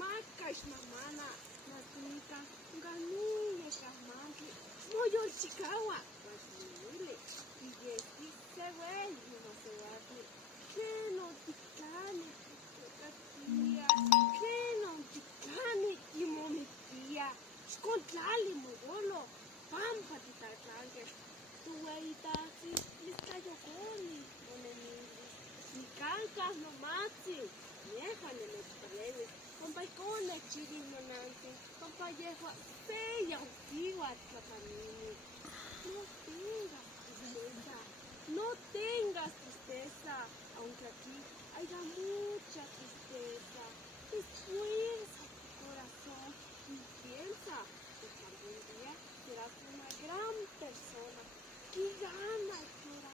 makash na mana, natunita, ganille kahmantli, moyol chikawa, guaxinile, y yesti se güey, no se guatli, que no ticane, tía, que no ticane, timo mi tía, scontlali mogolo, pampa titacanque, tu güeyita, si, lista yo coli, mi cancas no maxi, vieja ne me preves, compaicone chiri monante, compayejua, peya, ukiwa, tlapamini.